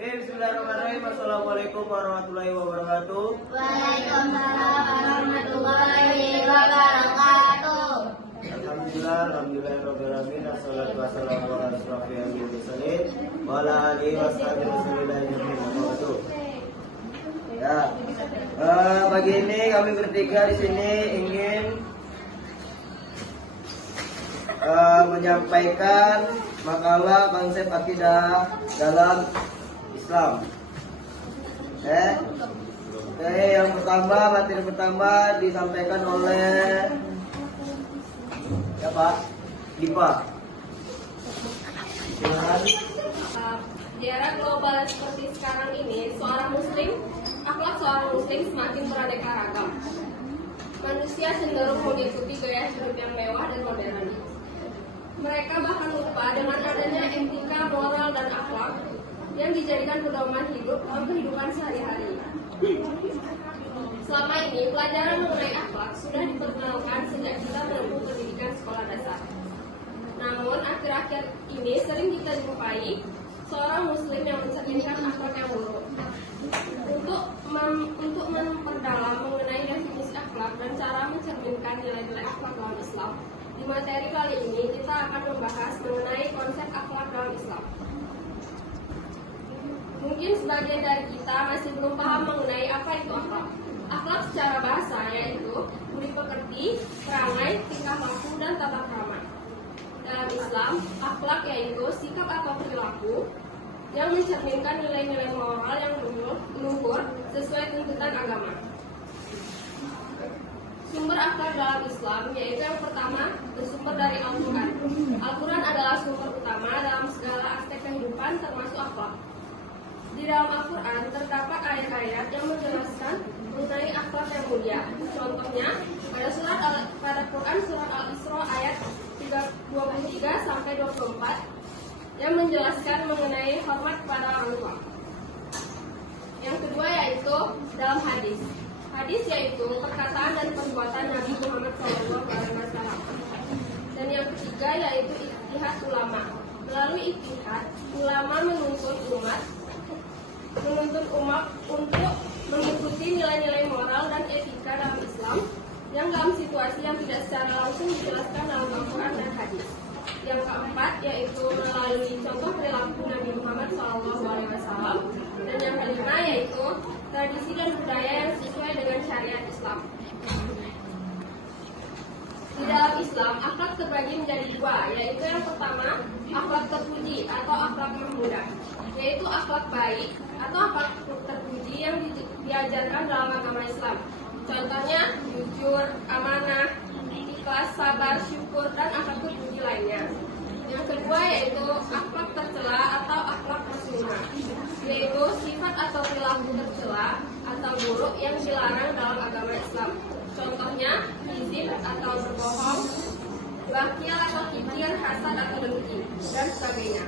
Bismillahirrahmanirrahim. Assalamualaikum warahmatullahi wabarakatuh. Waalaikumsalam warahmatullahi wabarakatuh. Alhamdulillahirabbil alamin. Wassalatu wassalamu ala asyrofil mursalin wa ala alihi wasallam. Ya, pagi ini kami bertiga di sini ingin menyampaikan makalah konsep akidah dalam Islam. Yang pertama, materi pertama disampaikan oleh Pak Dipa. Silakan. Di era global seperti sekarang ini, akhlak seorang muslim semakin beraneka ragam. Manusia cenderung mengikuti gaya hidup yang mewah dan modern. Mereka bahkan lupa dengan adanya etika, moral, dan akhlak yang dijadikan pedoman hidup dalam kehidupan sehari-hari. Selama ini, pelajaran mengenai akhlak sudah diperkenalkan sejak kita menempuh pendidikan sekolah dasar. Namun, akhir-akhir ini sering kita jumpai seorang muslim yang mencerminkan akhlak yang buruk. Untuk memperdalam mengenai definisi akhlak dan cara mencerminkan nilai-nilai akhlak dalam Islam, di materi kali ini kita akan membahas mengenai konsep akhlak dalam Islam. Mungkin sebagian dari kita masih belum paham mengenai apa itu akhlak. Akhlak secara bahasa yaitu budi pekerti, perangai, tingkah laku, dan tata krama. Dalam Islam, akhlak yaitu sikap atau perilaku yang mencerminkan nilai-nilai moral yang luhur sesuai tuntutan agama. Sumber akhlak dalam Islam yaitu yang pertama bersumber dari Al-Quran. Al-Quran adalah sumber utama dalam segala aspek kehidupan termasuk akhlak. Di dalam Al-Quran terdapat ayat-ayat yang menjelaskan mengenai akhlak yang mulia. Contohnya pada Quran surat Al-Isra ayat 23 sampai 24 yang menjelaskan mengenai hormat kepada orang tua. Yang kedua yaitu dalam hadis. Hadis yaitu perkataan dan perbuatan Nabi Muhammad SAW. Dan yang ketiga yaitu ijtihad ulama. Melalui ijtihad, ulama menuntun umat untuk mengikuti nilai-nilai moral dan etika dalam Islam yang dalam situasi yang tidak secara langsung dijelaskan dalam Al-Quran dan hadis. Yang keempat yaitu melalui contoh perilaku Nabi Muhammad SAW. Dan yang kelima yaitu tradisi dan budaya yang sesuai dengan syariat Islam. Di dalam Islam, akhlak terbagi menjadi dua, yaitu yang pertama, akhlak terpuji atau akhlak mahmudah, yaitu akhlak baik atau akhlak terpuji yang diajarkan dalam agama Islam. Contohnya, jujur, amanah, ikhlas, sabar, syukur, dan akhlak terpuji lainnya. Yang kedua yaitu akhlak tercela atau akhlak tersunnah, yaitu sifat atau perilaku tercela atau buruk yang dilarang dalam agama Islam. Contohnya, hizib atau berbohong, bakhil atau kikir, hasad atau dengki, dan sebagainya.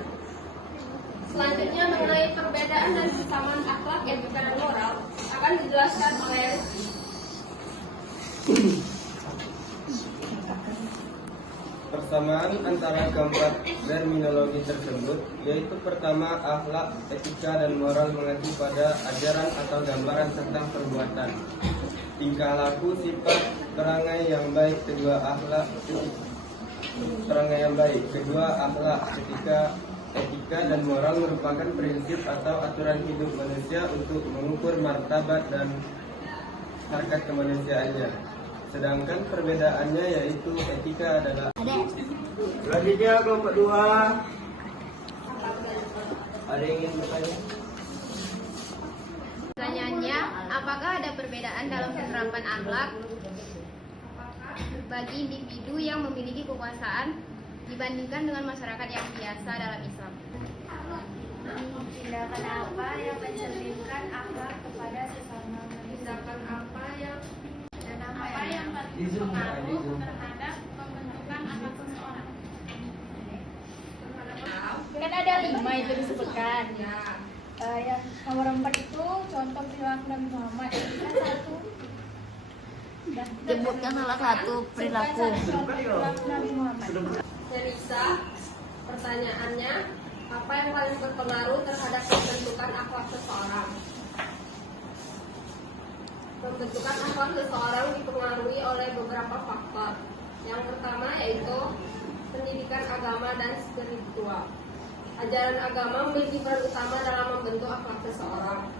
Selanjutnya mengenai perbedaan dan kesamaan akhlak, etika, dan moral akan dijelaskan oleh persamaan antara keempat terminologi tersebut yaitu pertama akhlak, etika, dan moral mengacu pada ajaran atau gambaran tentang perbuatan, tingkah laku, sifat, perangai yang baik. Kedua akhlak, etika, dan moral merupakan prinsip atau aturan hidup manusia untuk mengukur martabat dan harkat kemanusiaannya. Sedangkan perbedaannya yaitu etika adalah. Selanjutnya kelompok 2. Ada yang ingin bertanya? Pertanyaannya, apakah ada perbedaan dalam penerapan akhlak bagi individu yang memiliki kekuasaan dibandingkan dengan masyarakat yang biasa dalam Islam? tindakan apa yang mencerminkan akhlak kepada sesama manusia, tindakan apa yang berpengaruh terhadap pembentukan akhlak seseorang. Kan ada 5 itu disebutkan. Yang nomor 4 itu contoh perilaku Nabi Muhammad. Kan 1. Sebutkan salah satu perilaku. Nabi Muhammad. Terisa, pertanyaannya, apa yang paling berpengaruh terhadap pembentukan pembentukan akhlak seseorang. Pembentukan akhlak seseorang dipengaruhi oleh beberapa faktor. Yang pertama yaitu pendidikan agama dan spiritual. Ajaran agama memiliki peran utama dalam membentuk akhlak seseorang.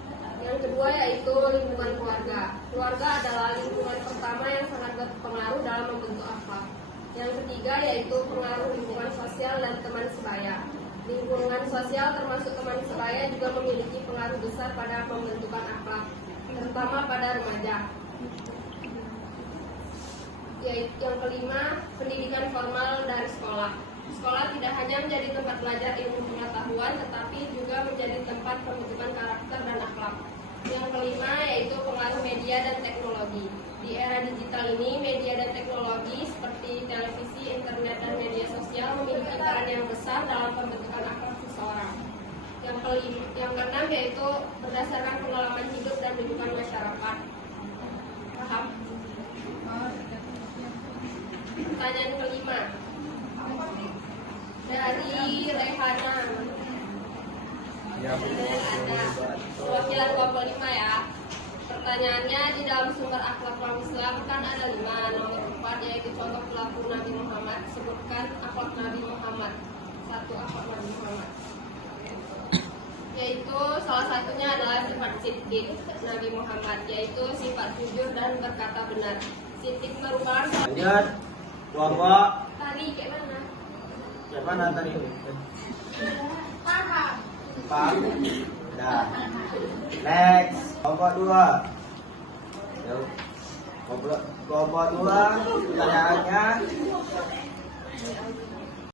Yang kedua yaitu lingkungan keluarga. Keluarga adalah lingkungan pertama yang sangat berpengaruh dalam membentuk akhlak. Yang ketiga yaitu pengaruh lingkungan sosial dan teman sebaya. Lingkungan sosial termasuk teman sebaya juga memiliki pengaruh besar pada pembentukan akhlak, terutama pada remaja. Yaitu yang kelima, pendidikan formal dari sekolah. Sekolah tidak hanya menjadi tempat belajar ilmu pengetahuan, tetapi juga menjadi tempat pembentukan karakter dan akhlak. Yang kelima yaitu pengaruh media dan teknologi. Di era digital ini, media dan teknologi seperti televisi, internet, dan media sosial memiliki peran yang besar dalam pembentukan akhlak seseorang. Yang keenam yaitu berdasarkan pengalaman hidup dan rujukan masyarakat. Paham? Pertanyaan kelima dari Rehana. Ya, Perwakilan kelompok 5 ya. Pertanyaannya, di dalam sumber akhlak orang Islam kan ada 5. Nomor 4 yaitu contoh perilaku Nabi Muhammad. Sebutkan akhlak Nabi Muhammad. 1. Akhlak Nabi Muhammad, yaitu salah satunya adalah sifat siddiq Nabi Muhammad, yaitu sifat jujur dan berkata benar. Siddiq merupakan Lanjut. Kelompok. tadi kayak mana? Siapa mana tadi? Paham. Empat. Dah. Next. Kelompok 2. Yuk. Kelompok 2. Pertanyaannya.